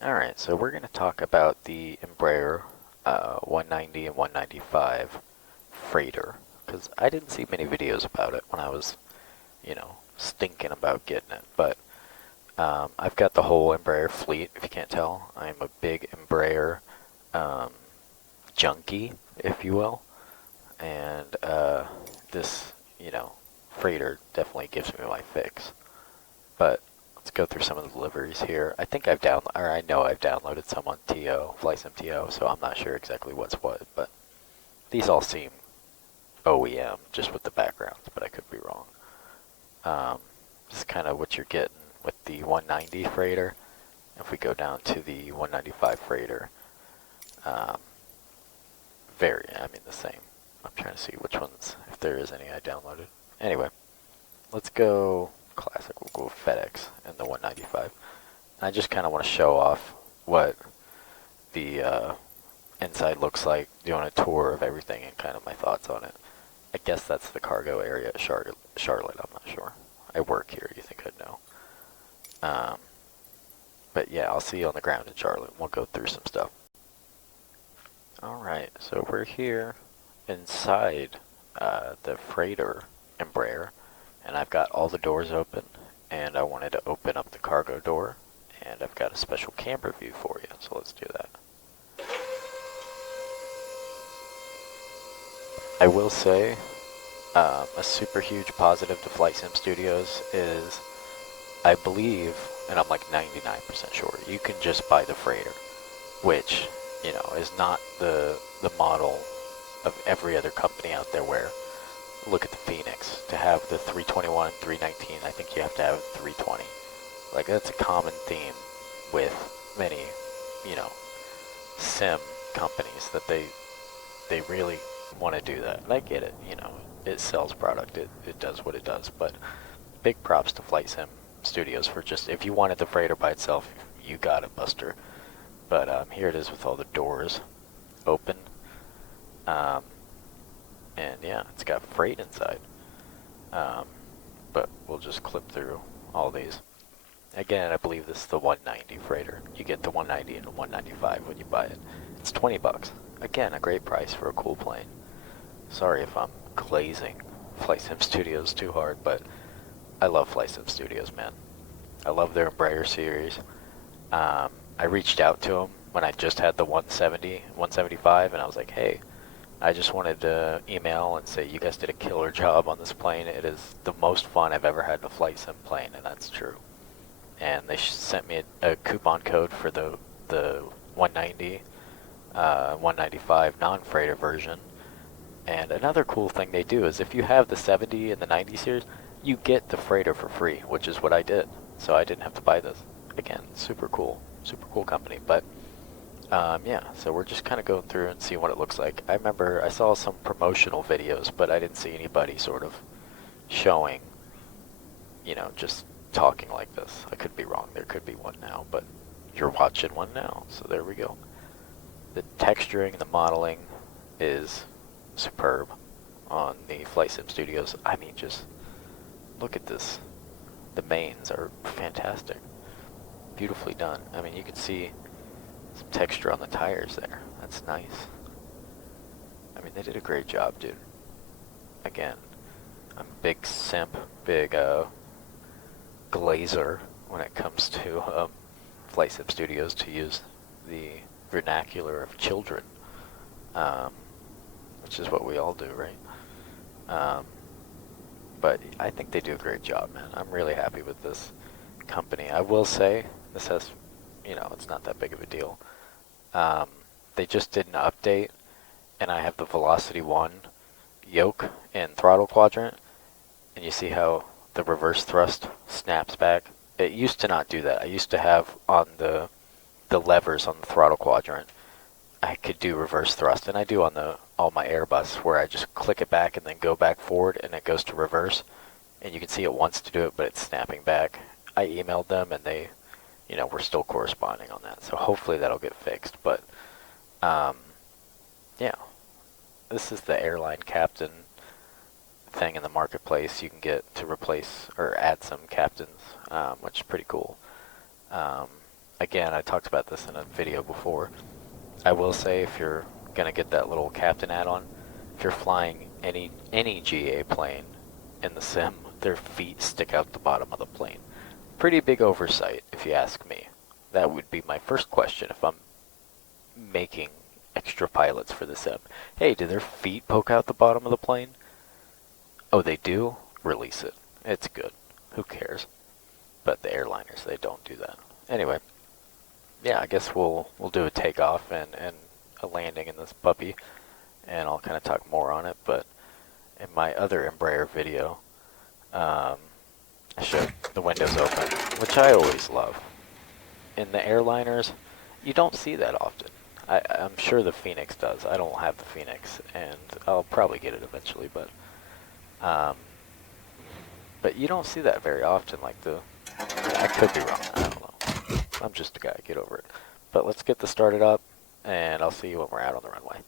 Alright, so we're going to talk about the Embraer 190 and 195 freighter, because I didn't see many videos about it when I was, stinking about getting it, but I've got the whole Embraer fleet, if you can't tell. I'm a big Embraer um, junkie, if you will, and this, freighter definitely gives me my fix. But let's go through some of the deliveries here. I know I've downloaded some on TO, FlightSimTO, so I'm not sure exactly what's what, but these all seem OEM just with the backgrounds, but I could be wrong. This is kind of what you're getting with the 190 freighter. If we go down to the 195 freighter, um, the same. I'm trying to see which ones, if there is any I downloaded. Anyway, let's go classic. We'll go FedEx and the 195. I just kind of want to show off what the inside looks like, doing a tour of everything and kind of my thoughts on it. I guess that's the cargo area at Charlotte. I'm not sure. I work here. You think I'd know? But yeah, I'll see you on the ground in Charlotte. We'll go through some stuff. All right, so we're here inside the freighter Embraer, and I've got all the doors open, and I wanted to open up the cargo door, and I've got a special camera view for you, so let's do that. I will say, a super huge positive to Flight Sim Studios is, I believe, and I'm like 99% sure, you can just buy the freighter, which, is not the model of every other company out there where, look at the Phoenix, to have the 321, 319, I think you have to have 320. Like, that's a common theme with many, sim companies that they really want to do that. And I get it, it sells product, it does what it does, but big props to Flight Sim Studios for just, if you wanted the freighter by itself, you got it, Buster. But here it is with all the doors open. Um, and yeah, it's got freight inside. Um, but we'll just clip through all these. Again, I believe this is the 190 freighter. You get the 190 and the 195 when you buy it. It's 20 bucks. Again, a great price for a cool plane. Sorry if I'm glazing Flight Sim Studios too hard, but I love Flight Sim Studios, man. I love their Embraer series. I reached out to them when I just had the 170, 175, and I was like, hey, I just wanted to email and say you guys did a killer job on this plane. It is the most fun I've ever had in a flight sim plane, and that's true. And they sent me a coupon code for the 190, 195 non-freighter version. And another cool thing they do is if you have the 70 and the 90 series, you get the freighter for free, which is what I did. So I didn't have to buy this. Again, super cool company. But yeah, so we're just kind of going through and seeing what it looks like. I remember I saw some promotional videos, but I didn't see anybody sort of showing, just talking like this. I could be wrong. There could be one now, but you're watching one now, so there we go. The texturing and the modeling is superb on the Flight Sim Studios. I mean, just look at this. The mains are fantastic. Beautifully done. I mean, you can see some texture on the tires there. That's nice. I mean, they did a great job, dude. Again, I'm a big simp, big glazer when it comes to Flight Sim Studios, to use the vernacular of children, um, which is what we all do, right? But I think they do a great job, man. I'm really happy with this company. I will say, this has, it's not that big of a deal. They just did an update, and I have the Velocity 1 yoke and throttle quadrant, and you see how the reverse thrust snaps back? It used to not do that. I used to have on the levers on the throttle quadrant, I could do reverse thrust, and I do on all my Airbus, where I just click it back and then go back forward, and it goes to reverse. And you can see it wants to do it, but it's snapping back. I emailed them, and they, we're still corresponding on that. So hopefully that'll get fixed. But yeah, this is the airline captain thing in the marketplace. You can get to replace or add some captains, which is pretty cool. again, I talked about this in a video before. I will say if you're gonna get that little captain add-on, if you're flying any GA plane in the sim, their feet stick out the bottom of the plane. Pretty big oversight, if you ask me. That would be my first question if I'm making extra pilots for the sim. Hey, do their feet poke out the bottom of the plane? Oh, they do? Release it. It's good. Who cares? But the airliners, they don't do that. Anyway, yeah, I guess we'll do a takeoff and a landing in this puppy, and I'll kind of talk more on it. But in my other Embraer video, I showed the windows open, which I always love. In the airliners, you don't see that often. I'm sure the Phoenix does. I don't have the Phoenix, and I'll probably get it eventually, but you don't see that very often. Like I could be wrong. I don't know. I'm just a guy. Get over it. But let's get this started up, and I'll see you when we're out on the runway.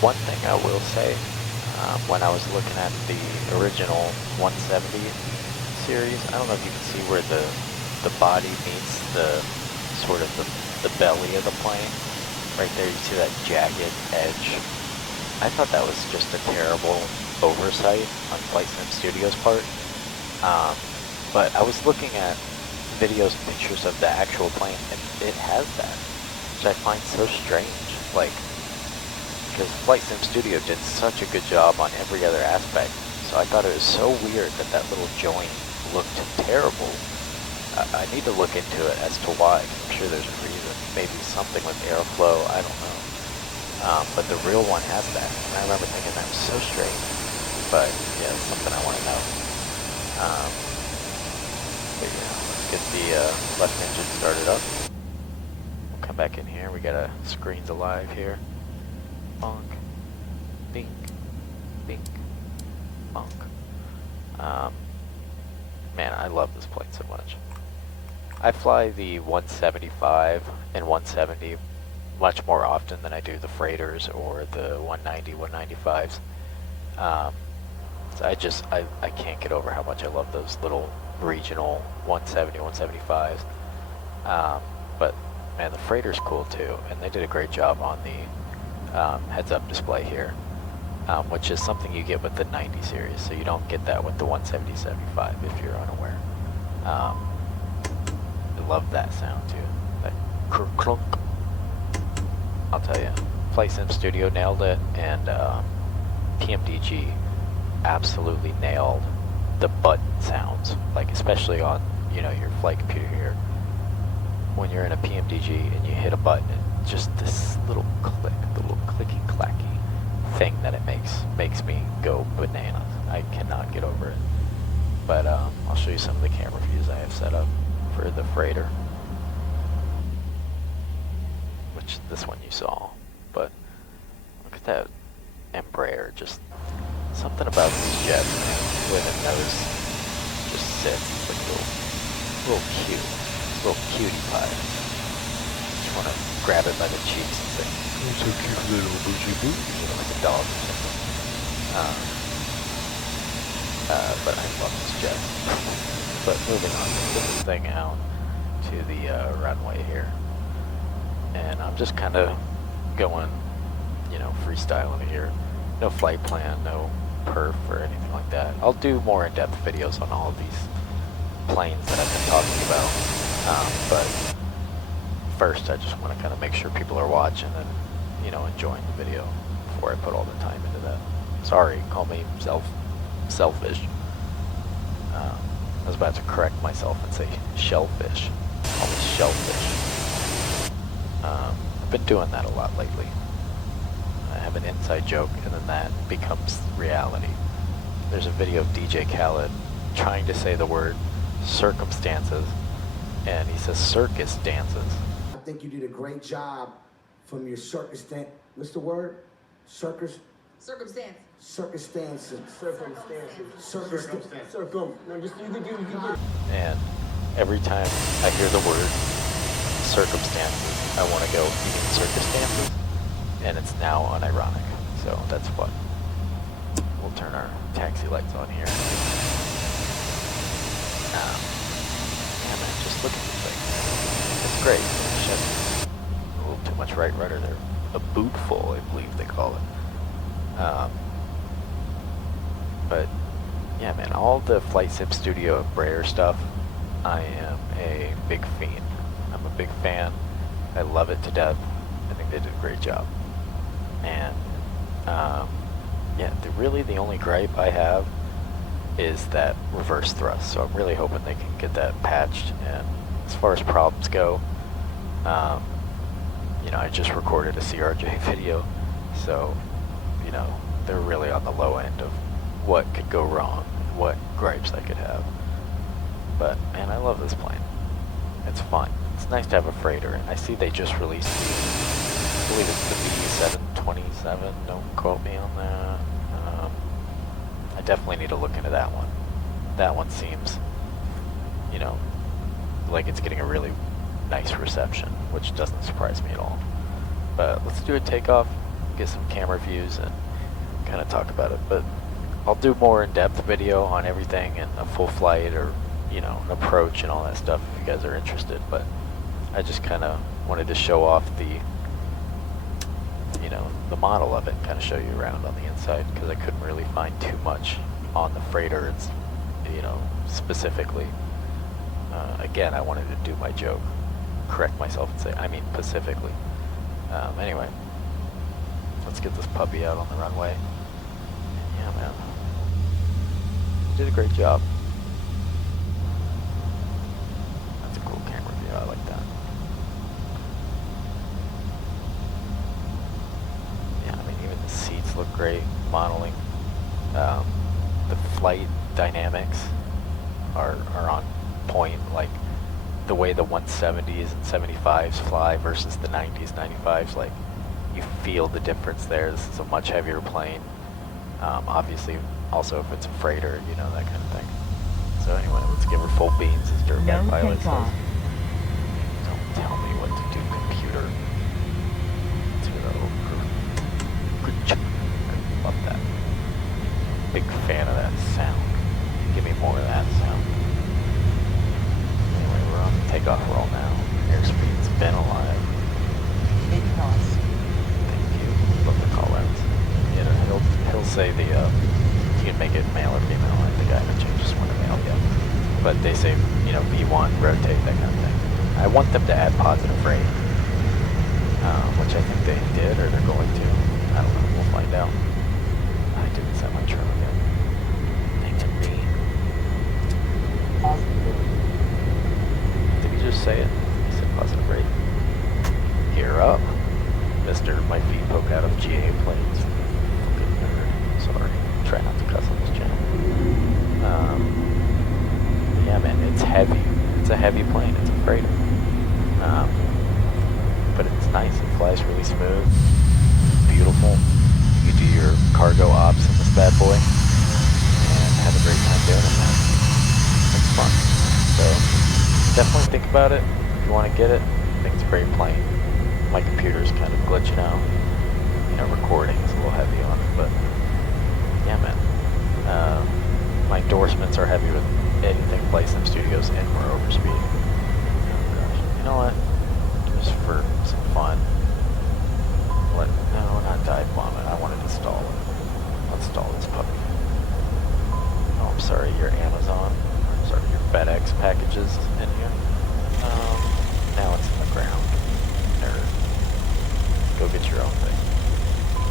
One thing I will say, when I was looking at the original 170 series, I don't know if you can see where the body meets the sort of the belly of the plane. Right there, you see that jagged edge. I thought that was just a terrible oversight on FlightSimStudio's part. But I was looking at videos and pictures of the actual plane, and it has that, which I find so strange. Like, because FlightSimStudio did such a good job on every other aspect, so I thought it was so weird that that little joint looked terrible. I need to look into it as to why. I'm sure there's a reason. Maybe something with airflow, I don't know. But the real one has that, and I remember thinking that was so strange. But yeah, it's something I want to know. But yeah, let's get the left engine started up. We'll come back in here. We got a screens alive here. Bonk, bink, bink, bonk. Man, I love this plane so much. I fly the 175 and 170 much more often than I do the freighters or the 190, 195s. So I can't get over how much I love those little regional 170, 175s. But man, the freighter's cool too, and they did a great job on the heads-up display here, which is something you get with the 90 series, so you don't get that with the 170, 75 if you're unaware. I love that sound too, that clunk. I'll tell you, FlightSimStudio nailed it, and PMDG absolutely nailed the button sounds, like especially on your flight computer here. When you're in a PMDG and you hit a button, just this little click, the little clicky clacky thing that it makes me go bananas. I cannot get over it. But I'll show you some of the camera views I have set up for the freighter, which this one you saw. But look at that Embraer, just something about these jets, man, where the nose just sits. It's like a little cute, little cutie pie. Just want to grab it by the cheeks and say, "You're so cute, little bougie boo," like a dog or something. But I love this jet. But moving on, let's get this thing out to the runway here. And I'm just kind of going, freestyling it here. No flight plan, no perf or anything like that. I'll do more in-depth videos on all of these planes that I've been talking about. But first, I just want to kind of make sure people are watching and, enjoying the video before I put all the time into that. Sorry, call me selfish. I was about to correct myself and say shellfish. Call me shellfish. I've been doing that a lot lately. I have an inside joke, and then that becomes reality. There's a video of DJ Khaled trying to say the word circumstances, and he says circus dances. I think you did a great job from your circus what's the word? Circumstance. Circumstances. No, just you can do. And every time I hear the word circumstances, I want to go, you mean circumstances? And it's now unironic. So that's what. We'll turn our taxi lights on here. Yeah, man, just look at this thing. It's great. It's just a little too much right rudder there. A boot full, I believe they call it. But yeah, man, all the FlightSimStudio Embraer stuff, I am a big fiend. I'm a big fan. I love it to death. I think they did a great job. And yeah, really the only gripe I have is that reverse thrust. So I'm really hoping they can get that patched. And as far as problems go, you know, I just recorded a CRJ video, so you know, they're really on the low end of what could go wrong, what gripes I could have. But man, I love this plane. It's fun. It's nice to have a freighter, and I see they just released, I believe it's the B727, don't quote me on that. I definitely need to look into that one. That one seems, you know, like it's getting a really nice reception, which doesn't surprise me at all. But let's do a takeoff, get some camera views, and kind of talk about it. But I'll do more in-depth video on everything and a full flight, or you know, an approach and all that stuff if you guys are interested. But I just kind of wanted to show off the, you know, the model of it, and kind of show you around on the inside, because I couldn't really find too much on the freighter. It's, you know, specifically. Again, I wanted to do my joke, correct myself and say, I mean specifically. Anyway, let's get this puppy out on the runway. Yeah, man. You did a great job. That's a cool camera view. I like that. Yeah, I mean, even the seats look great. Modeling. The flight dynamics are on point. Like the way the 170s and 75s fly versus the 90s, 95s, like you feel the difference there. This is a much heavier plane. Obviously, also if it's a freighter, you know, that kind of thing. So anyway, let's give her full beans as dirtbag pilot says. Don't tell me what to do, computer. 2 Good job. Love that. Big fan of that sound. Give me more of that sound. Anyway, we're on the takeoff roll now. Airspeed's been alive. 80 knots. Thank you. Love the call-outs. Yeah, he'll say the, you can make it male or female. I think I haven't changed this one to male yet. But they say, you know, V1, rotate, that kind of thing. I want them to add positive rate, which I think they did, or they're going to. I don't know. We'll find out. I didn't set my trim again. Thanks to me. Did he just say it? He said positive rate. Gear up. Mr. My feet poke out of GA planes. Fucking nerd. Sorry. Try not to cuss on this channel. Yeah, man, it's heavy. It's a heavy plane. It's a freighter. But it's nice. It flies really smooth. Beautiful. You do your cargo ops in this bad boy and have a great time doing it, man. It's fun. So definitely think about it if you want to get it. I think it's a great plane. My computer's kind of glitching out. You know, recording is a little heavy on it, but yeah, man. My endorsements are heavy with anything FlightSimStudio's and more overspeed. Oh gosh. You know what? Just for some fun. No, not dive bomb it. I wanted to stall it. Let's stall this puppy. Oh, I'm sorry, your Amazon. I'm sorry, your FedEx packages in here. Now it's in the ground. Nerd. Go get your own thing.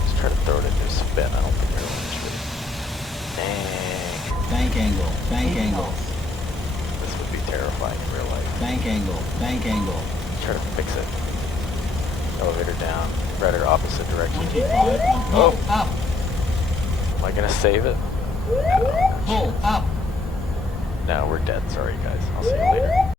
Just try to throw it into a spin. I don't think you're interested. Dang. Bank angle. Bank angle. This would be terrifying in real life. Bank angle. Bank angle. Try to fix it. Elevator down. Rudder opposite direction. 25. Oh. Pull up. Am I gonna save it? Pull up. No, we're dead. Sorry, guys. I'll see you later.